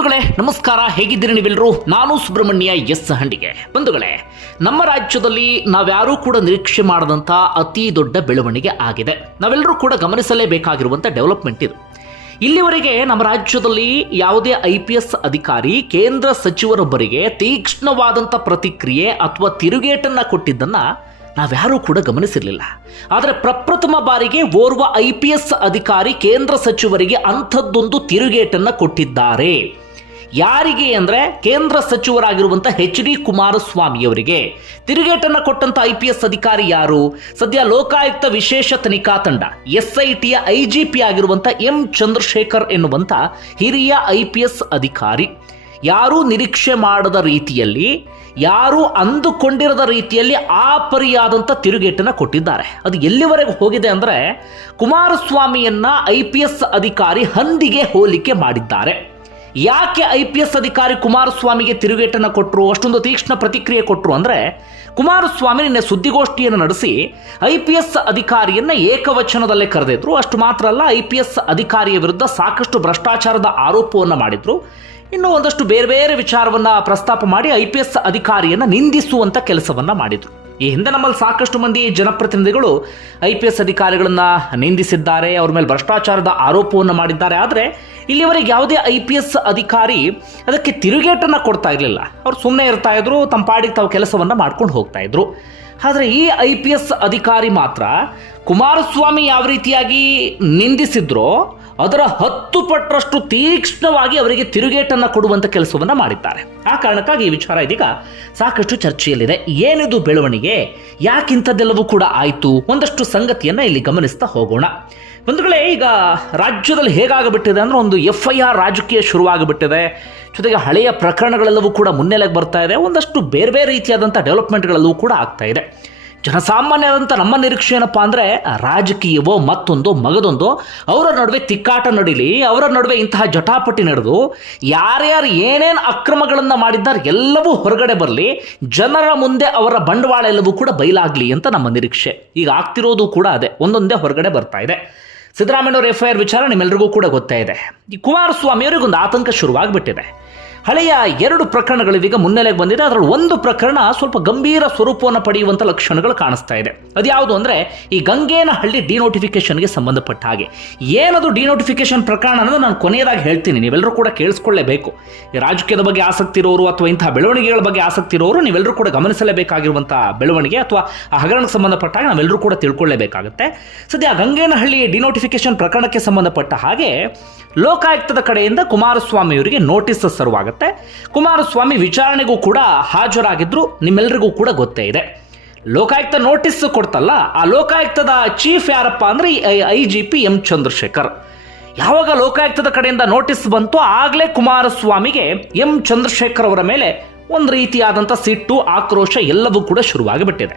ಬಂಧುಗಳೇ, ನಮಸ್ಕಾರ. ಹೇಗಿದ್ದೀರಿ ನೀವೆಲ್ಲರೂ ನಾನು ಸುಬ್ರಹ್ಮಣ್ಯ ಎಸ್ ಹಂಡಿಗೆ. ಬಂಧುಗಳೇ, ನಮ್ಮ ರಾಜ್ಯದಲ್ಲಿ ನಾವ್ಯಾರೂ ಕೂಡ ನಿರೀಕ್ಷೆ ಮಾಡದಂಥ ಅತಿ ದೊಡ್ಡ ಬೆಳವಣಿಗೆ ಆಗಿದೆ. ನಾವೆಲ್ಲರೂ ಕೂಡ ಗಮನಿಸಲೇಬೇಕಾಗಿರುವಂಥ ಡೆವಲಪ್ಮೆಂಟ್ ಇದು. ಇಲ್ಲಿವರೆಗೆ ನಮ್ಮ ರಾಜ್ಯದಲ್ಲಿ ಯಾವುದೇ ಐ ಪಿ ಎಸ್ ಅಧಿಕಾರಿ, ಕೇಂದ್ರ ಸಚಿವರೊಬ್ಬರಿಗೆ ತೀಕ್ಷ್ಣವಾದಂಥ ಪ್ರತಿಕ್ರಿಯೆ ಅಥವಾ ತಿರುಗೇಟನ್ನು ಕೊಟ್ಟಿದ್ದನ್ನು ನಾವ್ಯಾರೂ ಕೂಡ ಗಮನಿಸಿರಲಿಲ್ಲ. ಆದರೆ ಪ್ರಪ್ರಥಮ ಬಾರಿಗೆ ಓರ್ವ ಐ ಪಿ ಎಸ್ ಅಧಿಕಾರಿ, ಕೇಂದ್ರ ಸಚಿವರಿಗೆ ಅಂಥದ್ದೊಂದು ತಿರುಗೇಟನ್ನು ಕೊಟ್ಟಿದ್ದಾರೆ. ಯಾರಿಗೆ ಅಂದರೆ ಕೇಂದ್ರ ಸಚಿವರಾಗಿರುವಂಥ ಹೆಚ್ ಡಿ ಕುಮಾರಸ್ವಾಮಿಯವರಿಗೆ ತಿರುಗೇಟನ್ನು ಕೊಟ್ಟಂಥ ಐ ಅಧಿಕಾರಿ ಯಾರು? ಸದ್ಯ ಲೋಕಾಯುಕ್ತ ವಿಶೇಷ ತನಿಖಾ ತಂಡ, ಎಸ್ ಐ ಟಿಯ ಐ ಜಿ ಪಿ ಆಗಿರುವಂಥ ಎಂ ಚಂದ್ರಶೇಖರ್ ಎನ್ನುವಂಥ ಹಿರಿಯ ಐ ಅಧಿಕಾರಿ. ಯಾರೂ ನಿರೀಕ್ಷೆ ಮಾಡದ ರೀತಿಯಲ್ಲಿ, ಯಾರೂ ಅಂದುಕೊಂಡಿರದ ರೀತಿಯಲ್ಲಿ ಆ ಪರಿಯಾದಂಥ ತಿರುಗೇಟನ್ನು ಕೊಟ್ಟಿದ್ದಾರೆ. ಅದು ಎಲ್ಲಿವರೆಗೂ ಹೋಗಿದೆ ಅಂದರೆ ಕುಮಾರಸ್ವಾಮಿಯನ್ನು ಐ ಪಿ ಎಸ್ ಅಧಿಕಾರಿ ಹಂದಿಗೆ ಹೋಲಿಕೆ ಮಾಡಿದ್ದಾರೆ. ಯಾಕೆ ಐ ಪಿ ಎಸ್ ಅಧಿಕಾರಿ ಕುಮಾರಸ್ವಾಮಿಗೆ ತಿರುಗೇಟನ್ನು ಕೊಟ್ಟರು ಅಷ್ಟೊಂದು ತೀಕ್ಷ್ಣ ಪ್ರತಿಕ್ರಿಯೆ ಕೊಟ್ಟರು ಅಂದರೆ ಕುಮಾರಸ್ವಾಮಿ ನಿನ್ನೆ ಸುದ್ದಿಗೋಷ್ಠಿಯನ್ನು ನಡೆಸಿ ಐ ಪಿ ಎಸ್ ಅಧಿಕಾರಿಯನ್ನ ಏಕವಚನದಲ್ಲೇ ಕರೆದಿದ್ರು. ಅಷ್ಟು ಮಾತ್ರ ಅಲ್ಲ, ಐ ಪಿ ಎಸ್ ಅಧಿಕಾರಿಯ ವಿರುದ್ಧ ಸಾಕಷ್ಟು ಭ್ರಷ್ಟಾಚಾರದ ಆರೋಪವನ್ನು ಮಾಡಿದ್ರು. ಇನ್ನು ಒಂದಷ್ಟು ಬೇರೆ ಬೇರೆ ವಿಚಾರವನ್ನ ಪ್ರಸ್ತಾಪ ಮಾಡಿ ಐ ಪಿ ಎಸ್ ಅಧಿಕಾರಿಯನ್ನ ನಿಂದಿಸುವಂತ ಕೆಲಸವನ್ನ ಮಾಡಿದ್ರು. ಈ ಹಿಂದೆ ನಮ್ಮಲ್ಲಿ ಸಾಕಷ್ಟು ಮಂದಿ ಜನಪ್ರತಿನಿಧಿಗಳು ಐ ಪಿ ಎಸ್ ಅಧಿಕಾರಿಗಳನ್ನು ನಿಂದಿಸಿದ್ದಾರೆ. ಅವ್ರ ಮೇಲೆ ಭ್ರಷ್ಟಾಚಾರದ ಆರೋಪವನ್ನು ಮಾಡಿದ್ದಾರೆ. ಆದರೆ ಇಲ್ಲಿವರೆಗೆ ಯಾವುದೇ ಐ ಪಿ ಎಸ್ ಅಧಿಕಾರಿ ಅದಕ್ಕೆ ತಿರುಗೇಟನ್ನು ಕೊಡ್ತಾ ಇರಲಿಲ್ಲ. ಅವ್ರು ಸುಮ್ಮನೆ ಇರ್ತಾ ಇದ್ರು, ತಮ್ಮ ಪಾಡಿಗೆ ತಾವು ಕೆಲಸವನ್ನು ಮಾಡ್ಕೊಂಡು ಹೋಗ್ತಾ ಇದ್ರು. ಆದರೆ ಈ ಐ ಪಿ ಎಸ್ ಅಧಿಕಾರಿ ಮಾತ್ರ ಕುಮಾರಸ್ವಾಮಿ ಯಾವ ರೀತಿಯಾಗಿ ನಿಂದಿಸಿದ್ರೋ ಅದರ ಹತ್ತು ಪಟ್ಟರಷ್ಟು ತೀಕ್ಷ್ಣವಾಗಿ ಅವರಿಗೆ ತಿರುಗೇಟನ್ನು ಕೊಡುವಂಥ ಕೆಲಸವನ್ನು ಮಾಡಿದ್ದಾರೆ. ಆ ಕಾರಣಕ್ಕಾಗಿ ಈ ವಿಚಾರ ಇದೀಗ ಸಾಕಷ್ಟು ಚರ್ಚೆಯಲ್ಲಿದೆ. ಏನಿದು ಬೆಳವಣಿಗೆ? ಯಾಕಿಂಥದ್ದೆಲ್ಲವೂ ಕೂಡ ಆಯಿತು? ಒಂದಷ್ಟು ಸಂಗತಿಯನ್ನು ಇಲ್ಲಿ ಗಮನಿಸ್ತಾ ಹೋಗೋಣ. ಬಂಧುಗಳೇ, ಈಗ ರಾಜ್ಯದಲ್ಲಿ ಹೇಗಾಗಬಿಟ್ಟಿದೆ ಅಂದರೆ ಒಂದು ಎಫ್ ಐ ಆರ್ ರಾಜಕೀಯ ಶುರುವಾಗಿಬಿಟ್ಟಿದೆ. ಜೊತೆಗೆ ಹಳೆಯ ಪ್ರಕರಣಗಳೆಲ್ಲವೂ ಕೂಡ ಮುನ್ನೆಲೆಗೆ ಬರ್ತಾ ಇದೆ. ಒಂದಷ್ಟು ಬೇರೆ ಬೇರೆ ರೀತಿಯಾದಂಥ ಡೆವಲಪ್ಮೆಂಟ್ಗಳೆಲ್ಲವೂ ಕೂಡ ಆಗ್ತಾ ಇದೆ. ಜನಸಾಮಾನ್ಯರಂತ ನಮ್ಮ ನಿರೀಕ್ಷೆ ಏನಪ್ಪ ಅಂದರೆ ರಾಜಕೀಯವೋ, ಮತ್ತೊಂದು, ಮಗದೊಂದು, ಅವರ ನಡುವೆ ತಿಕ್ಕಾಟ ನಡೀಲಿ, ಅವರ ನಡುವೆ ಇಂತಹ ಜಟಾಪಟಿ ನಡೆದು, ಯಾರ್ಯಾರು ಏನೇನು ಅಕ್ರಮಗಳನ್ನು ಮಾಡಿದ್ದಾರೆ ಎಲ್ಲವೂ ಹೊರಗಡೆ ಬರಲಿ, ಜನರ ಮುಂದೆ ಅವರ ಬಂಡವಾಳ ಎಲ್ಲವೂ ಕೂಡ ಬಯಲಾಗಲಿ ಅಂತ ನಮ್ಮ ನಿರೀಕ್ಷೆ. ಈಗ ಆಗ್ತಿರೋದು ಕೂಡ ಅದೇ, ಒಂದೊಂದೇ ಹೊರಗಡೆ ಬರ್ತಾ ಇದೆ. ಸಿದ್ದರಾಮಯ್ಯವ್ರ ಎಫ್ ಐ ಆರ್ ವಿಚಾರ ನಿಮ್ಮೆಲ್ಲರಿಗೂ ಕೂಡ ಗೊತ್ತೇ ಇದೆ. ಈ ಕುಮಾರಸ್ವಾಮಿ ಅವರಿಗೆ ಒಂದು ಆತಂಕ ಶುರುವಾಗ್ಬಿಟ್ಟಿದೆ. ಹಳೆಯ ಎರಡು ಪ್ರಕರಣಗಳಿದೀಗ ಮುನ್ನೆಲೆಗೆ ಬಂದಿದೆ. ಅದರಲ್ಲಿ ಒಂದು ಪ್ರಕರಣ ಸ್ವಲ್ಪ ಗಂಭೀರ ಸ್ವರೂಪವನ್ನು ಪಡೆಯುವಂಥ ಲಕ್ಷಣಗಳು ಕಾಣಿಸ್ತಾ ಇದೆ. ಅದ್ಯಾವುದು ಅಂದರೆ ಈ ಗಂಗೇನಹಳ್ಳಿ ಡಿನೋಟಿಫಿಕೇಷನ್ಗೆ ಸಂಬಂಧಪಟ್ಟ ಹಾಗೆ. ಏನದು ಡಿನೋಟಿಫಿಕೇಷನ್ ಪ್ರಕರಣ ಅನ್ನೋದು ನಾನು ಕೊನೆಯದಾಗಿ ಹೇಳ್ತೀನಿ. ನೀವೆಲ್ಲರೂ ಕೂಡ ಕೇಳಿಸ್ಕೊಳ್ಳೇಬೇಕು. ರಾಜಕೀಯದ ಬಗ್ಗೆ ಆಸಕ್ತಿ ಇರೋರು ಅಥವಾ ಇಂತಹ ಬೆಳವಣಿಗೆಗಳ ಬಗ್ಗೆ ಆಸಕ್ತಿ ಇರೋರು ನೀವೆಲ್ಲರೂ ಕೂಡ ಗಮನಿಸಲೇಬೇಕಾಗಿರುವಂಥ ಬೆಳವಣಿಗೆ ಅಥವಾ ಆ ಹಗರಣಕ್ಕೆ ಸಂಬಂಧಪಟ್ಟಾಗ ನಾವೆಲ್ಲರೂ ಕೂಡ ತಿಳ್ಕೊಳ್ಳೇಬೇಕಾಗುತ್ತೆ. ಸದ್ಯ ಗಂಗೇನಹಳ್ಳಿ ಡಿನೋಟಿಫಿಕೇಷನ್ ಪ್ರಕರಣಕ್ಕೆ ಸಂಬಂಧಪಟ್ಟ ಹಾಗೆ ಲೋಕಾಯುಕ್ತದ ಕಡೆಯಿಂದ ಕುಮಾರಸ್ವಾಮಿ ಅವರಿಗೆ ನೋಟಿಸ್ ಸರ್ವಾಗುತ್ತೆ ಕುಮಾರಸ್ವಾಮಿ ವಿಚಾರಣೆಗೂ ಕೂಡ ಹಾಜರಾಗಿದ್ರು ನಿಮ್ಮೆಲ್ಲರಿಗೂ ಕೂಡ ಗೊತ್ತೇ ಇದೆ. ಲೋಕಾಯುಕ್ತ ನೋಟಿಸ್ ಕೊಡ್ತಲ್ಲ, ಆ ಲೋಕಾಯುಕ್ತದ ಚೀಫ್ ಯಾರಪ್ಪ ಅಂದ್ರೆ I G P M Chandrashekar. ಯಾವಾಗ ಲೋಕಾಯುಕ್ತದ ಕಡೆಯಿಂದ ನೋಟಿಸ್ ಬಂತು ಆಗಲೇ ಕುಮಾರಸ್ವಾಮಿಗೆ ಎಂ ಚಂದ್ರಶೇಖರ್ ಅವರ ಮೇಲೆ ಒಂದು ರೀತಿಯಾದಂಥ ಸಿಟ್ಟು, ಆಕ್ರೋಶ ಎಲ್ಲವೂ ಕೂಡ ಶುರುವಾಗಿಬಿಟ್ಟಿದೆ.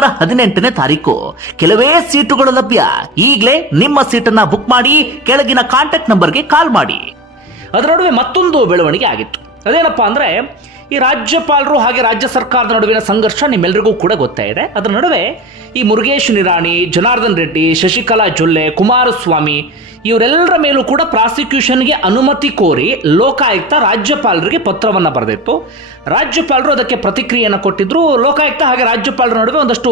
ಹದಿನೆಂಟನೇ ತಾರೀಕು. ಕೆಲವೇ ಸೀಟುಗಳು ಲಭ್ಯ. ಈಗಲೇ ನಿಮ್ಮ ಸೀಟನ್ನ ಬುಕ್ ಮಾಡಿ, ಕೆಳಗಿನ ಕಾಂಟ್ಯಾಕ್ಟ್ ನಂಬರ್ಗೆ ಕಾಲ್ ಮಾಡಿ. ಅದರ ನಡುವೆ ಮತ್ತೊಂದು ಬೆಳವಣಿಗೆ ಆಗಿತ್ತು. ಅದೇನಪ್ಪ ಅಂದರೆ ಈ ರಾಜ್ಯಪಾಲರು ಹಾಗೆ ರಾಜ್ಯ ಸರ್ಕಾರದ ನಡುವಿನ ಸಂಘರ್ಷ ನಿಮ್ಮೆಲ್ಲರಿಗೂ ಕೂಡ ಗೊತ್ತೇ ಇದೆ. ಅದರ ನಡುವೆ ಈ ಮುರುಗೇಶ್ ನಿರಾಣಿ, ಜನಾರ್ದನ್ ರೆಡ್ಡಿ, ಶಶಿಕಲಾ ಜೊಲ್ಲೆ, ಕುಮಾರಸ್ವಾಮಿ ಇವರೆಲ್ಲರ ಮೇಲೂ ಕೂಡ ಪ್ರಾಸಿಕ್ಯೂಷನ್ಗೆ ಅನುಮತಿ ಕೋರಿ ಲೋಕಾಯುಕ್ತ ರಾಜ್ಯಪಾಲರಿಗೆ ಪತ್ರವನ್ನು ಬರೆದಿತ್ತು. ರಾಜ್ಯಪಾಲರು ಅದಕ್ಕೆ ಪ್ರತಿಕ್ರಿಯೆಯನ್ನು ಕೊಟ್ಟಿದ್ರು. ಲೋಕಾಯುಕ್ತ ಹಾಗೆ ರಾಜ್ಯಪಾಲರ ನಡುವೆ ಒಂದಷ್ಟು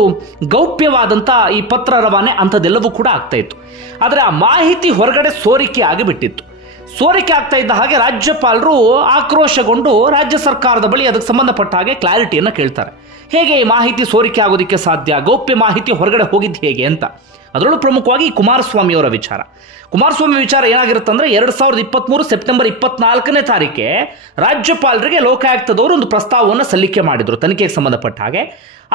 ಗೌಪ್ಯವಾದಂಥ ಈ ಪತ್ರ ರವಾನೆ ಅಂಥದ್ದೆಲ್ಲವೂ ಕೂಡ ಆಗ್ತಾ ಇತ್ತು. ಆದರೆ ಆ ಮಾಹಿತಿ ಹೊರಗಡೆ ಸೋರಿಕೆ ಆಗಿಬಿಟ್ಟಿತ್ತು. ಸೋರಿಕೆ ಆಗ್ತಾ ಇದ್ದ ಹಾಗೆ ರಾಜ್ಯಪಾಲರು ಆಕ್ರೋಶಗೊಂಡು ರಾಜ್ಯ ಸರ್ಕಾರದ ಬಳಿ ಅದಕ್ಕೆ ಸಂಬಂಧಪಟ್ಟ ಹಾಗೆ ಕ್ಲಾರಿಟಿಯನ್ನು ಕೇಳ್ತಾರೆ. ಹೇಗೆ ಈ ಮಾಹಿತಿ ಸೋರಿಕೆ ಆಗೋದಕ್ಕೆ ಸಾಧ್ಯ? ಗೌಪ್ಯ ಮಾಹಿತಿ ಹೊರಗಡೆ ಹೋಗಿದ್ದು ಹೇಗೆ ಅಂತ. ಅದರಲ್ಲೂ ಪ್ರಮುಖವಾಗಿ ಕುಮಾರಸ್ವಾಮಿಯವರ ವಿಚಾರ. ಕುಮಾರಸ್ವಾಮಿ ವಿಚಾರ ಏನಾಗಿರುತ್ತೆ ಅಂದರೆ ಎರಡು ಸಾವಿರದ ಇಪ್ಪತ್ತ್ಮೂರು ಸೆಪ್ಟೆಂಬರ್ ಇಪ್ಪತ್ನಾಲ್ಕನೇ ತಾರೀಕೆ ರಾಜ್ಯಪಾಲರಿಗೆ ಲೋಕಾಯುಕ್ತದವರು ಒಂದು ಪ್ರಸ್ತಾವವನ್ನು ಸಲ್ಲಿಕೆ ಮಾಡಿದರು, ತನಿಖೆಗೆ ಸಂಬಂಧಪಟ್ಟ ಹಾಗೆ.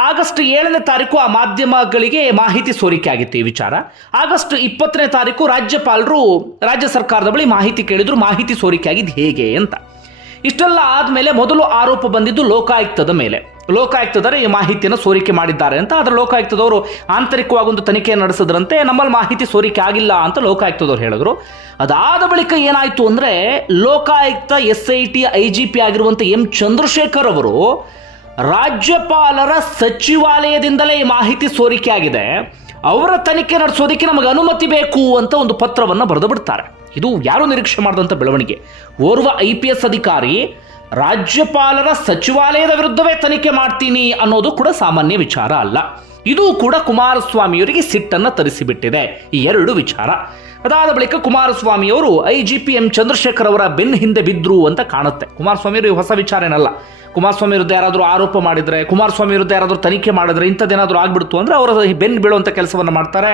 ಆಗಸ್ಟ್ ಏಳನೇ ತಾರೀಕು ಆ ಮಾಧ್ಯಮಗಳಿಗೆ ಮಾಹಿತಿ ಸೋರಿಕೆ ಆಗಿತ್ತು ಈ ವಿಚಾರ. ಆಗಸ್ಟ್ ಇಪ್ಪತ್ತನೇ ತಾರೀಕು ರಾಜ್ಯಪಾಲರು ರಾಜ್ಯ ಸರ್ಕಾರದ ಬಳಿ ಮಾಹಿತಿ ಕೇಳಿದ್ರು, ಮಾಹಿತಿ ಸೋರಿಕೆ ಆಗಿದ್ದು ಹೇಗೆ ಅಂತ. ಇಷ್ಟೆಲ್ಲ ಆದಮೇಲೆ ಮೊದಲು ಆರೋಪ ಬಂದಿದ್ದು ಲೋಕಾಯುಕ್ತದ ಮೇಲೆ. ಲೋಕಾಯುಕ್ತದರೆ ಈ ಮಾಹಿತಿಯನ್ನು ಸೋರಿಕೆ ಮಾಡಿದ್ದಾರೆ ಅಂತ, ಆದರೆ ಲೋಕಾಯುಕ್ತದವರು ಆಂತರಿಕವಾಗಿ ಒಂದು ತನಿಖೆ ನಡೆಸಿದ್ರಂತೆ, ನಮ್ಮಲ್ಲಿ ಮಾಹಿತಿ ಸೋರಿಕೆ ಆಗಿಲ್ಲ ಅಂತ ಲೋಕಾಯುಕ್ತದವ್ರು ಹೇಳಿದ್ರು. ಅದಾದ ಬಳಿಕ ಏನಾಯಿತು ಅಂದರೆ, Lokayukta S I T I G P ಆಗಿರುವಂಥ ಎಂ ಚಂದ್ರಶೇಖರ್ ಅವರು ರಾಜ್ಯಪಾಲರ ಸಚಿವಾಲಯದಿಂದಲೇ ಈ ಮಾಹಿತಿ ಸೋರಿಕೆ ಆಗಿದೆ. ಅವರ ತನಿಖೆ ನಡೆಸೋದಕ್ಕೆ ನಮಗೆ ಅನುಮತಿ ಬೇಕು ಅಂತ ಒಂದು ಪತ್ರವನ್ನು ಬರೆದು ಬಿಡ್ತಾರೆ. ಇದು ಯಾರು ನಿರೀಕ್ಷೆ ಮಾಡಿದಂಥ ಬೆಳವಣಿಗೆ? ಓರ್ವ ಐ ಪಿ ಎಸ್ ಅಧಿಕಾರಿ, ರಾಜ್ಯಪಾಲರ ಸಚಿವಾಲಯದ ವಿರುದ್ಧವೇ ತನಿಖೆ ಮಾಡ್ತೀನಿ ಅನ್ನೋದು ಕೂಡ ಸಾಮಾನ್ಯ ವಿಚಾರ ಅಲ್ಲ. ಇದು ಕೂಡ ಕುಮಾರಸ್ವಾಮಿಯವರಿಗೆ ಸಿಟ್ಟನ್ನು ತರಿಸಿಬಿಟ್ಟಿದೆ. ಈ ಎರಡು ವಿಚಾರ. ಅದಾದ ಬಳಿಕ ಕುಮಾರಸ್ವಾಮಿಯವರು I G P M Chandrashekar ಅವರ ಬೆನ್ನ ಹಿಂದೆ ಬಿದ್ರು ಅಂತ ಕಾಣುತ್ತೆ. ಕುಮಾರಸ್ವಾಮಿಯವರು ಹೊಸ ವಿಚಾರ ಏನಲ್ಲ ಕುಮಾರಸ್ವಾಮಿ ವಿರುದ್ಧ ಯಾರಾದರೂ ಆರೋಪ ಮಾಡಿದರೆ ಕುಮಾರಸ್ವಾಮಿ ವಿರುದ್ಧ ಯಾರಾದರೂ ತನಿಖೆ ಮಾಡಿದ್ರೆ ಇಂಥದ್ದೇನಾದರೂ ಆಗ್ಬಿಡ್ತು ಅಂದರೆ ಅವರ ಬೆನ್ನು ಬೀಳುವಂಥ ಕೆಲಸವನ್ನು ಮಾಡ್ತಾರೆ.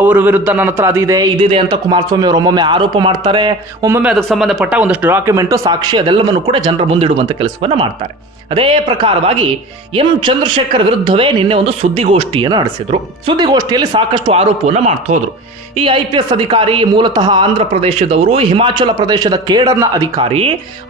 ಅವರ ವಿರುದ್ಧ ನನ್ನ ಹತ್ರ ಅದಿದೆ, ಇದಿದೆ ಅಂತ ಕುಮಾರಸ್ವಾಮಿ ಅವರು ಒಮ್ಮೊಮ್ಮೆ ಆರೋಪ ಮಾಡ್ತಾರೆ. ಒಮ್ಮೊಮ್ಮೆ ಅದಕ್ಕೆ ಸಂಬಂಧಪಟ್ಟ ಒಂದಷ್ಟು ಡಾಕ್ಯುಮೆಂಟು, ಸಾಕ್ಷಿ ಅದೆಲ್ಲವನ್ನು ಕೂಡ ಜನರ ಮುಂದಿಡುವಂಥ ಕೆಲಸವನ್ನು ಮಾಡ್ತಾರೆ. ಅದೇ ಪ್ರಕಾರವಾಗಿ ಎಂ ಚಂದ್ರಶೇಖರ್ ವಿರುದ್ಧವೇ ನಿನ್ನೆ ಒಂದು ಸುದ್ದಿಗೋಷ್ಠಿಯನ್ನು ನಡೆಸಿದರು. ಸುದ್ದಿಗೋಷ್ಠಿಯಲ್ಲಿ ಸಾಕಷ್ಟು ಆರೋಪವನ್ನು ಮಾಡ್ತಾ ಈ ಐ ಪಿ ಎಸ್ ಅಧಿಕಾರಿ, ಮೂಲತಃ ಆಂಧ್ರ ಪ್ರದೇಶದವರು, ಹಿಮಾಚಲ ಪ್ರದೇಶದ ಕೇಡರ್ನ ಅಧಿಕಾರಿ,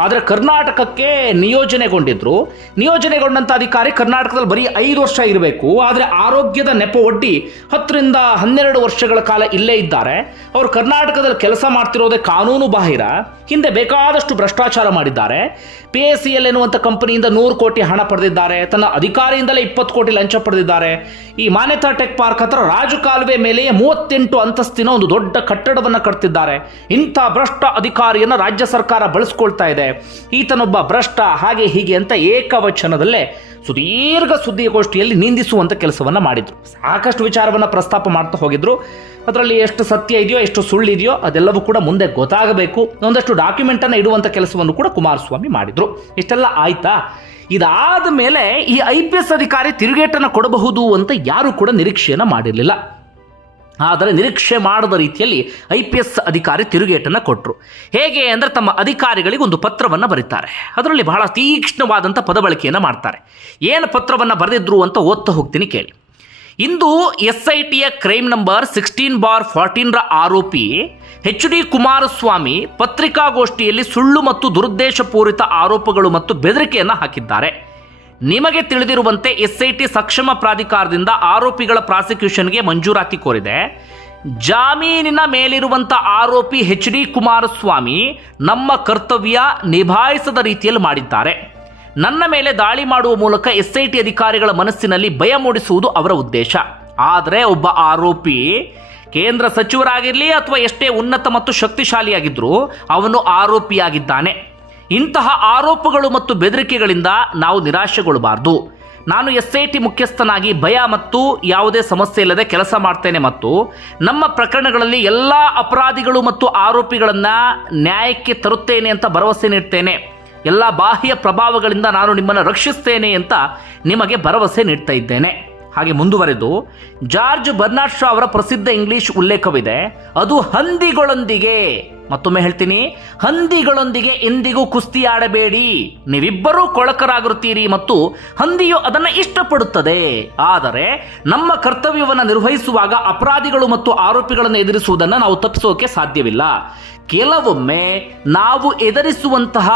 ಆದರೆ ಕರ್ನಾಟಕಕ್ಕೆ ನಿಯೋಜನೆಗೊಂಡಿದ್ರು. ನಿಯೋಜನೆಗೊಂಡಂಥ ಅಧಿಕಾರಿ ಕರ್ನಾಟಕದಲ್ಲಿ ಬರೀ ಐದು ವರ್ಷ ಇರಬೇಕು. ಆದರೆ ಆರೋಗ್ಯದ ನೆಪ ಒಡ್ಡಿ ಹತ್ತರಿಂದ ಹನ್ನೆರಡು ವರ್ಷಗಳ ಕಾಲ ಇಲ್ಲೇ ಇದ್ದಾರೆ. ಅವರು ಕರ್ನಾಟಕದಲ್ಲಿ ಕೆಲಸ ಮಾಡ್ತಿರೋದೇ ಕಾನೂನು ಬಾಹಿರ. ಹಿಂದೆ ಬೇಕಾದಷ್ಟು ಭ್ರಷ್ಟಾಚಾರ ಮಾಡಿದ್ದಾರೆ. ಪಿ ಎಸ್ ಸಿ ಎಲ್ ಎನ್ನುವಂಥ ಕಂಪನಿಯಿಂದ ನೂರು ಕೋಟಿ ಹಣ ಪಡೆದಿದ್ದಾರೆ. ತನ್ನ ಅಧಿಕಾರಿಯಿಂದಲೇ ಇಪ್ಪತ್ತು ಕೋಟಿ ಲಂಚ ಪಡೆದಿದ್ದಾರೆ. ಈ ಮಾನ್ಯತಾ ಟೆಕ್ ಪಾರ್ಕ್ ಹತ್ರ ರಾಜಕಾಲುವೆ ಮೇಲೆಯೇ ಮೂವತ್ತೆಂಟು ಅಂತಸ್ತಿನ ಒಂದು ದೊಡ್ಡ ಕಟ್ಟಡವನ್ನು ಕಟ್ತಿದ್ದಾರೆ. ಇಂಥ ಭ್ರಷ್ಟ ಅಧಿಕಾರಿಯನ್ನು ರಾಜ್ಯ ಸರ್ಕಾರ ಬಳಸ್ಕೊಳ್ತಾ ಇದೆ. ಈತನೊಬ್ಬ ಭ್ರಷ್ಟ, ಹಾಗೆ ಹೀಗೆ ಅಂತ ಏಕವಚನದಲ್ಲೇ ಸುದೀರ್ಘ ಸುದ್ದಿಗೋಷ್ಠಿಯಲ್ಲಿ ನಿಂದಿಸುವಂಥ ಕೆಲಸವನ್ನು ಮಾಡಿದ್ರು. ಸಾಕಷ್ಟು ವಿಚಾರವನ್ನು ಪ್ರಸ್ತಾಪ ಮಾಡ್ತಾ ಹೋಗಿದ್ರು. ಅದರಲ್ಲಿ ಎಷ್ಟು ಸತ್ಯ ಇದೆಯೋ, ಎಷ್ಟು ಸುಳ್ಳಿದೆಯೋ, ಅದೆಲ್ಲವೂ ಕೂಡ ಮುಂದೆ ಗೊತ್ತಾಗಬೇಕು. ಒಂದಷ್ಟು ಡಾಕ್ಯುಮೆಂಟನ್ನು ಇಡುವಂಥ ಕೆಲಸವನ್ನು ಕೂಡ ಕುಮಾರಸ್ವಾಮಿ ಮಾಡಿದ್ರು. ಇಷ್ಟೆಲ್ಲ ಆಯ್ತಾ? ಇದಾದ ಮೇಲೆ ಈ ಐ ಪಿ ಎಸ್ ಅಧಿಕಾರಿ ತಿರುಗೇಟನ್ನು ಕೊಡಬಹುದು ಅಂತ ಯಾರು ಕೂಡ ನಿರೀಕ್ಷೆಯನ್ನು ಮಾಡಿರಲಿಲ್ಲ. ಆದರೆ ನಿರೀಕ್ಷೆ ಮಾಡದ ರೀತಿಯಲ್ಲಿ ಐ ಪಿ ಎಸ್ ಅಧಿಕಾರಿ ತಿರುಗೇಟನ್ನು ಕೊಟ್ಟರು ಹೇಗೆ ಅಂದರೆ ತಮ್ಮ ಅಧಿಕಾರಿಗಳಿಗೆ ಒಂದು ಪತ್ರವನ್ನು ಬರೀತಾರೆ. ಅದರಲ್ಲಿ ಬಹಳ ತೀಕ್ಷ್ಣವಾದಂಥ ಪದಬಳಕೆಯನ್ನು ಮಾಡ್ತಾರೆ. ಏನು ಪತ್ರವನ್ನು ಬರೆದಿದ್ರು ಅಂತ ಓದ್ತಾ ಹೋಗ್ತೀನಿ ಕೇಳಿ. ಇಂದು ಎಸ್ ಐ ಟಿಯ ಕ್ರೈಮ್ ನಂಬರ್ ಸಿಕ್ಸ್ಟೀನ್ ಬಾರ್ ಫಾರ್ಟೀನ್ರ ಆರೋಪಿ ಎಚ್ ಡಿ ಕುಮಾರಸ್ವಾಮಿ ಪತ್ರಿಕಾಗೋಷ್ಠಿಯಲ್ಲಿ ಸುಳ್ಳು ಮತ್ತು ದುರುದ್ದೇಶಪೂರಿತ ಆರೋಪಗಳು ಮತ್ತು ಬೆದರಿಕೆಯನ್ನು ಹಾಕಿದ್ದಾರೆ. ನಿಮಗೆ ತಿಳಿದಿರುವಂತೆ ಎಸ್ಐಟಿ ಸಕ್ಷಮ ಪ್ರಾಧಿಕಾರದಿಂದ ಆರೋಪಿಗಳ ಪ್ರಾಸಿಕ್ಯೂಷನ್ಗೆ ಮಂಜೂರಾತಿ ಕೋರಿದೆ. ಜಾಮೀನಿನ ಮೇಲಿರುವಂಥ ಆರೋಪಿ ಎಚ್ ಡಿ ಕುಮಾರಸ್ವಾಮಿ ನಮ್ಮ ಕರ್ತವ್ಯ ನಿಭಾಯಿಸದ ರೀತಿಯಲ್ಲಿ ಮಾಡಿದ್ದಾರೆ. ನನ್ನ ಮೇಲೆ ದಾಳಿ ಮಾಡುವ ಮೂಲಕ ಎಸ್ಐಟಿ ಅಧಿಕಾರಿಗಳ ಮನಸ್ಸಿನಲ್ಲಿ ಭಯ ಮೂಡಿಸುವುದು ಅವರ ಉದ್ದೇಶ. ಆದರೆ ಒಬ್ಬ ಆರೋಪಿ ಕೇಂದ್ರ ಸಚಿವರಾಗಿರಲಿ ಅಥವಾ ಎಷ್ಟೇ ಉನ್ನತ ಮತ್ತು ಶಕ್ತಿಶಾಲಿಯಾಗಿದ್ದರೂ ಅವನು ಆರೋಪಿಯಾಗಿದ್ದಾನೆ. ಇಂತಹ ಆರೋಪಗಳು ಮತ್ತು ಬೆದರಿಕೆಗಳಿಂದ ನಾವು ನಿರಾಶೆಗೊಳ್ಳಬಾರದು ನಾನು ಎಸ್ ಐ ಟಿ ಮುಖ್ಯಸ್ಥನಾಗಿ ಭಯ ಮತ್ತು ಯಾವುದೇ ಸಮಸ್ಯೆ ಇಲ್ಲದೆ ಕೆಲಸ ಮಾಡ್ತೇನೆ ಮತ್ತು ನಮ್ಮ ಪ್ರಕರಣಗಳಲ್ಲಿ ಎಲ್ಲ ಅಪರಾಧಿಗಳು ಮತ್ತು ಆರೋಪಿಗಳನ್ನು ನ್ಯಾಯಕ್ಕೆ ತರುತ್ತೇನೆ ಅಂತ ಭರವಸೆ ನೀಡ್ತೇನೆ. ಎಲ್ಲ ಬಾಹ್ಯ ಪ್ರಭಾವಗಳಿಂದ ನಾನು ನಿಮ್ಮನ್ನು ರಕ್ಷಿಸ್ತೇನೆ ಅಂತ ನಿಮಗೆ ಭರವಸೆ ನೀಡ್ತಾ ಇದ್ದೇನೆ. ಹಾಗೆ ಮುಂದುವರೆದು, ಜಾರ್ಜ್ ಬರ್ನಾಡ್ ಶಾ ಅವರ ಪ್ರಸಿದ್ಧ ಇಂಗ್ಲಿಷ್ ಉಲ್ಲೇಖವಿದೆ. ಅದು ಹಂದಿಗಳೊಂದಿಗೆ. ಮತ್ತೊಮ್ಮೆ ಹೇಳ್ತೀನಿ, ಹಂದಿಗಳೊಂದಿಗೆ ಎಂದಿಗೂ ಕುಸ್ತಿ ಆಡಬೇಡಿ ನೀವಿಬ್ಬರೂ ಕೊಳಕರಾಗಿರುತ್ತೀರಿ ಮತ್ತು ಹಂದಿಯು ಅದನ್ನು ಇಷ್ಟಪಡುತ್ತದೆ. ಆದರೆ, ನಮ್ಮ ಕರ್ತವ್ಯವನ್ನು ನಿರ್ವಹಿಸುವಾಗ ಅಪರಾಧಿಗಳು ಮತ್ತು ಆರೋಪಿಗಳನ್ನು ಎದುರಿಸುವುದನ್ನು ನಾವು ತಪ್ಪಿಸೋಕೆ ಸಾಧ್ಯವಿಲ್ಲ. ಕೆಲವೊಮ್ಮೆ ನಾವು ಎದುರಿಸುವಂತಹ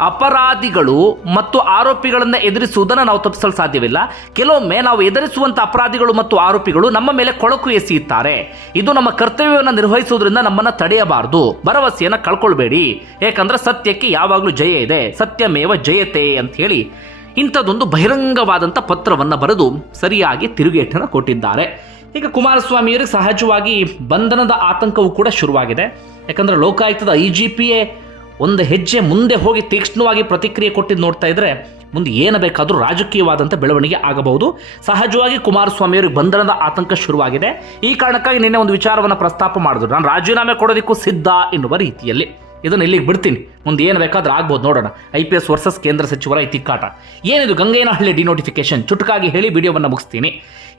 ಅಪರಾಧಿಗಳು ಮತ್ತು ಆರೋಪಿಗಳನ್ನು ಎದುರಿಸುವುದನ್ನು ನಾವು ತಪ್ಪಿಸಲು ಸಾಧ್ಯವಿಲ್ಲ. ಕೆಲವೊಮ್ಮೆ ನಾವು ಎದುರಿಸುವಂಥ ಅಪರಾಧಿಗಳು ಮತ್ತು ಆರೋಪಿಗಳು ನಮ್ಮ ಮೇಲೆ ಕೊಳಕು ಎಸೆಯುತ್ತಾರೆ. ಇದು ನಮ್ಮ ಕರ್ತವ್ಯವನ್ನು ನಿರ್ವಹಿಸುವುದರಿಂದ ನಮ್ಮನ್ನು ತಡೆಯಬಾರದು. ಭರವಸೆಯನ್ನು ಕಳ್ಕೊಳ್ಬೇಡಿ. ಯಾಕಂದ್ರೆ ಸತ್ಯಕ್ಕೆ ಯಾವಾಗಲೂ ಜಯ ಇದೆ. ಸತ್ಯಮೇವ ಜಯತೆ ಅಂತ ಹೇಳಿ ಇಂಥದ್ದೊಂದು ಬಹಿರಂಗವಾದಂಥ ಪತ್ರವನ್ನು ಬರೆದು ಸರಿಯಾಗಿ ತಿರುಗೇಟನ್ನು ಕೊಟ್ಟಿದ್ದಾರೆ. ಈಗ ಕುಮಾರಸ್ವಾಮಿಯವರಿಗೆ ಸಹಜವಾಗಿ ಬಂಧನದ ಆತಂಕವೂ ಕೂಡ ಶುರುವಾಗಿದೆ. ಯಾಕಂದರೆ ಲೋಕಾಯುಕ್ತದ ಐ ಜಿ ಪಿಯೇ ಒಂದು ಹೆಜ್ಜೆ ಮುಂದೆ ಹೋಗಿ ತೀಕ್ಷ್ಣವಾಗಿ ಪ್ರತಿಕ್ರಿಯೆ ಕೊಟ್ಟಿದ್ದು ನೋಡ್ತಾ ಇದ್ರೆ ಮುಂದೆ ಏನು ಬೇಕಾದರೂ ರಾಜಕೀಯವಾದಂಥ ಬೆಳವಣಿಗೆ ಆಗಬಹುದು. ಸಹಜವಾಗಿ ಕುಮಾರಸ್ವಾಮಿಯವರಿಗೆ ಬಂಧನದ ಆತಂಕ ಶುರುವಾಗಿದೆ. ಈ ಕಾರಣಕ್ಕಾಗಿ ನಿನ್ನೆ ಒಂದು ವಿಚಾರವನ್ನು ಪ್ರಸ್ತಾಪ ಮಾಡಿದ್ರು. ನಾನು ರಾಜೀನಾಮೆ ಕೊಡೋದಕ್ಕೂ ಸಿದ್ಧ ಎನ್ನುವ ರೀತಿಯಲ್ಲಿ. ಇದನ್ನು ಇಲ್ಲಿಗೆ ಬಿಡ್ತೀನಿ. ಮುಂದೆ ಏನು ಬೇಕಾದ್ರೂ ಆಗ್ಬೋದು ನೋಡೋಣ. ಐ ಪಿ ಎಸ್ ವರ್ಸಸ್ ಕೇಂದ್ರ ಸಚಿವರ ಈ ತಿಕ್ಕಾಟ ಏನಿದು ಗಂಗೇನಹಳ್ಳಿ ಡಿನೋಟಿಫಿಕೇಶನ್ ಚುಟುಕಾಗಿ ಹೇಳಿ ವಿಡಿಯೋವನ್ನು ಮುಗಿಸ್ತೀನಿ.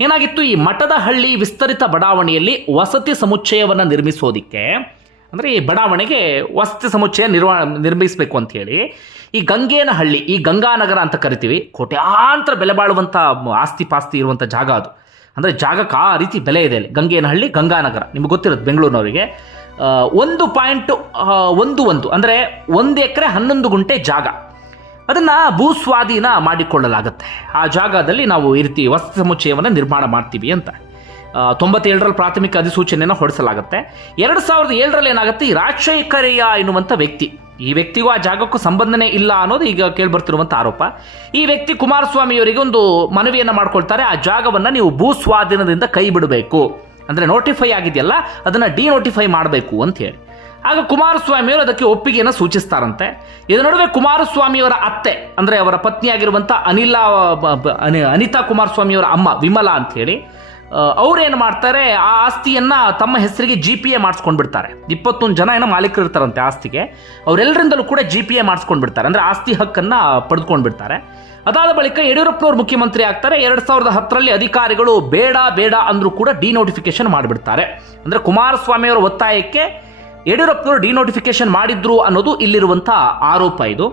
ಏನಾಗಿತ್ತು? ಈ ಮಠದ ಹಳ್ಳಿ ವಿಸ್ತರಿತ ಬಡಾವಣೆಯಲ್ಲಿ ವಸತಿ ಸಮುಚ್ಚಯವನ್ನು ನಿರ್ಮಿಸೋದಿಕ್ಕೆ ಅಂದರೆ ಈ ಬಡಾವಣೆಗೆ ವಸ್ತು ಸಮುಚ್ಚಯ ನಿರ್ವಾ, ನಿರ್ಮಿಸಬೇಕು ಅಂಥೇಳಿ ಈ ಗಂಗೇನಹಳ್ಳಿ, ಈ ಗಂಗಾನಗರ ಅಂತ ಕರಿತೀವಿ, ಕೋಟ್ಯಾಂತರ ಬೆಲೆ ಬಾಳುವಂಥ ಆಸ್ತಿ ಪಾಸ್ತಿ ಇರುವಂಥ ಜಾಗ ಅದು. ಅಂದರೆ ಜಾಗಕ್ಕೆ ಆ ರೀತಿ ಬೆಲೆ ಇದೆ ಅಲ್ಲಿ. ಗಂಗೇನಹಳ್ಳಿ, ಗಂಗಾನಗರ, ನಿಮ್ಗೆ ಗೊತ್ತಿರುತ್ತೆ ಬೆಂಗಳೂರಿನವರಿಗೆ. ಒಂದು ಪಾಯಿಂಟ್ ಒಂದು ಒಂದು, ಅಂದರೆ ಒಂದು ಎಕರೆ ಹನ್ನೊಂದು ಗುಂಟೆ ಜಾಗ. ಅದನ್ನು ಭೂಸ್ವಾಧೀನ ಮಾಡಿಕೊಳ್ಳಲಾಗುತ್ತೆ. ಆ ಜಾಗದಲ್ಲಿ ನಾವು ಈ ರೀತಿ ವಸ್ತು ಸಮುಚ್ಚಯವನ್ನು ನಿರ್ಮಾಣ ಮಾಡ್ತೀವಿ ಅಂತ. ತೊಂಬತ್ತೇಳರಲ್ಲಿ ಪ್ರಾಥಮಿಕ ಅಧಿಸೂಚನೆಯನ್ನು ಹೊರಡಿಸಲಾಗುತ್ತೆ. ಎರಡು ಸಾವಿರದ ಏಳರಲ್ಲಿ ಏನಾಗುತ್ತೆ? ಈ ರಾಜಶೇಖರಯ್ಯ ಎನ್ನುವಂಥ ವ್ಯಕ್ತಿ. ಈ ವ್ಯಕ್ತಿಗೂ ಆ ಜಾಗಕ್ಕೂ ಸಂಬಂಧನೇ ಇಲ್ಲ ಅನ್ನೋದು ಈಗ ಕೇಳಿಬರ್ತಿರುವಂಥ ಆರೋಪ. ಈ ವ್ಯಕ್ತಿ ಕುಮಾರಸ್ವಾಮಿಯವರಿಗೆ ಒಂದು ಮನವಿಯನ್ನು ಮಾಡ್ಕೊಳ್ತಾರೆ. ಆ ಜಾಗವನ್ನು ನೀವು ಭೂ ಸ್ವಾಧೀನದಿಂದ ಕೈ ಬಿಡಬೇಕು. ಅಂದರೆ ನೋಟಿಫೈ ಆಗಿದೆಯಲ್ಲ, ಅದನ್ನು ಡಿನೋಟಿಫೈ ಮಾಡಬೇಕು ಅಂತ ಹೇಳಿ. ಆಗ ಕುಮಾರಸ್ವಾಮಿಯವರು ಅದಕ್ಕೆ ಒಪ್ಪಿಗೆಯನ್ನು ಸೂಚಿಸ್ತಾರಂತೆ. ಇದರ ನಡುವೆ ಕುಮಾರಸ್ವಾಮಿಯವರ ಅತ್ತೆ, ಅಂದರೆ ಅವರ ಪತ್ನಿಯಾಗಿರುವಂಥ ಅನಿಲ ಅನಿತಾ ಕುಮಾರಸ್ವಾಮಿಯವರ ಅಮ್ಮ ವಿಮಲಾ ಅಂತ ಹೇಳಿ ಅವ್ರೇನು ಮಾಡ್ತಾರೆ? ಆ ಆಸ್ತಿಯನ್ನ ತಮ್ಮ ಹೆಸರಿಗೆ ಜಿ ಪಿ ಎ ಮಾಡಿಸ್ಕೊಂಡು ಬಿಡ್ತಾರೆ ಇಪ್ಪತ್ತೊಂದು ಜನ ಏನೋ ಮಾಲೀಕರು ಇರ್ತಾರಂತೆ ಆಸ್ತಿಗೆ. ಅವರೆಲ್ಲರಿಂದಲೂ ಕೂಡ ಜಿ ಪಿ ಎ ಮಾಡಿಸ್ಕೊಂಡು ಬಿಡ್ತಾರೆ ಅಂದರೆ ಆಸ್ತಿ ಹಕ್ಕನ್ನು ಪಡೆದುಕೊಂಡು ಬಿಡ್ತಾರೆ ಅದಾದ ಬಳಿಕ ಯಡಿಯೂರಪ್ಪನವರು ಮುಖ್ಯಮಂತ್ರಿ ಆಗ್ತಾರೆ. ಎರಡು ಸಾವಿರದ ಹತ್ತರಲ್ಲಿ ಅಧಿಕಾರಿಗಳು ಬೇಡ ಬೇಡ ಅಂದರೂ ಕೂಡ ಡಿನೋಟಿಫಿಕೇಶನ್ ಮಾಡಿಬಿಡ್ತಾರೆ. ಅಂದರೆ ಕುಮಾರಸ್ವಾಮಿಯವರ ಒತ್ತಾಯಕ್ಕೆ ಯಡಿಯೂರಪ್ಪನವರು ಡಿನೋಟಿಫಿಕೇಶನ್ ಮಾಡಿದ್ರು ಅನ್ನೋದು ಇಲ್ಲಿರುವಂಥ ಆರೋಪ ಇದು.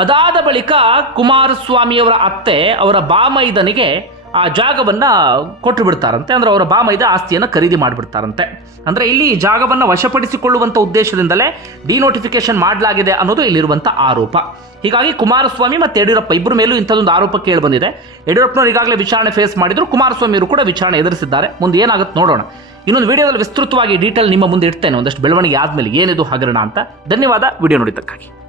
ಅದಾದ ಬಳಿಕ ಕುಮಾರಸ್ವಾಮಿಯವರ ಅತ್ತೆ ಅವರ ಬಾಮೈದನಿಗೆ ಆ ಜಾಗವನ್ನು ಕೊಟ್ಟು ಬಿಡ್ತಾರಂತೆ ಅಂದರೆ ಅವರ ಬಾಮೈದ ಆಸ್ತಿಯನ್ನು ಖರೀದಿ ಮಾಡಿಬಿಡ್ತಾರಂತೆ. ಅಂದರೆ ಇಲ್ಲಿ ಈ ವಶಪಡಿಸಿಕೊಳ್ಳುವಂಥ ಉದ್ದೇಶದಿಂದಲೇ ಡಿನೋಟಿಫಿಕೇಶನ್ ಮಾಡಲಾಗಿದೆ ಅನ್ನೋದು ಇಲ್ಲಿರುವಂಥ ಆರೋಪ. ಹೀಗಾಗಿ ಕುಮಾರಸ್ವಾಮಿ ಮತ್ತು ಯಡಿಯೂರಪ್ಪ ಇಬ್ಬರ ಮೇಲೂ ಇಂಥದೊಂದು ಆರೋಪ ಕೇಳಿ ಬಂದಿದೆ. ಯಡಿಯೂರಪ್ಪನವರು ಈಗಾಗಲೇ ವಿಚಾರಣೆ ಫೇಸ್ ಮಾಡಿದ್ರು. ಕುಮಾರಸ್ವಾಮಿ ಅವರು ಕೂಡ ವಿಚಾರಣೆ ಎದುರಿಸಿದ್ದಾರೆ. ಮುಂದೆ ಏನಾಗುತ್ತೆ ನೋಡೋಣ. ಇನ್ನೊಂದು ವಿಡಿಯೋದಲ್ಲಿ ವಿಸ್ತೃತವಾಗಿ ಡೀಟೇಲ್ ನಿಮ್ಮ ಮುಂದೆ ಇಡ್ತೇನೆ. ಒಂದಷ್ಟು ಬೆಳವಣಿಗೆ ಆದಮೇಲೆ ಏನಿದು ಹಗರಣ ಅಂತ. ಧನ್ಯವಾದ. ವಿಡಿಯೋ ನೋಡಿದ್ದಕ್ಕಾಗಿ.